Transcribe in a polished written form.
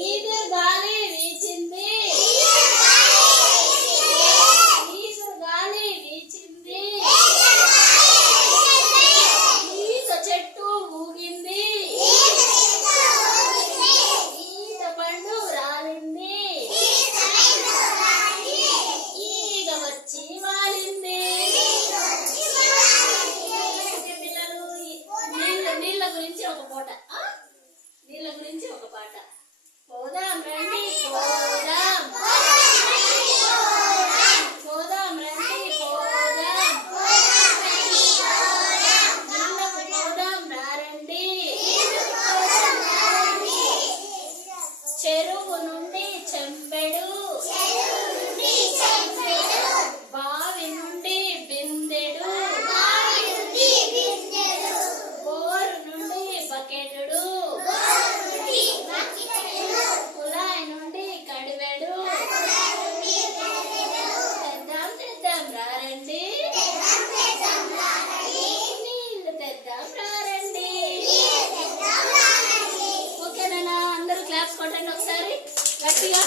ఈదు గాలి వీచింది, ఈదు గాలి వీచింది, ఈత చెట్టు ఊగింది, ఈత పండు రాలింది, ఈగ వచ్చి వాలింది. పిల్లలు నీళ్ళ గురించి ఒక పూట, నీళ్ళ గురించి ఒక పాట. పోదాం రండి పోదాం, పోదాం రండి పోదాం, నీళ్ళకు పోదాం రారండి. చెరువు నుండి చెంబెడు, బావి నుండి బిందెడు, బోరు నుండి బకెటుడు, కుళాయి నుండి కడివెడు. తెద్దాం తెద్దాం రారండి, నీళ్లు తెద్దాం రారండి. ఓకేనా? అందరూ క్లాప్స్ కొట్టండి ఒకసారి గట్టిగా.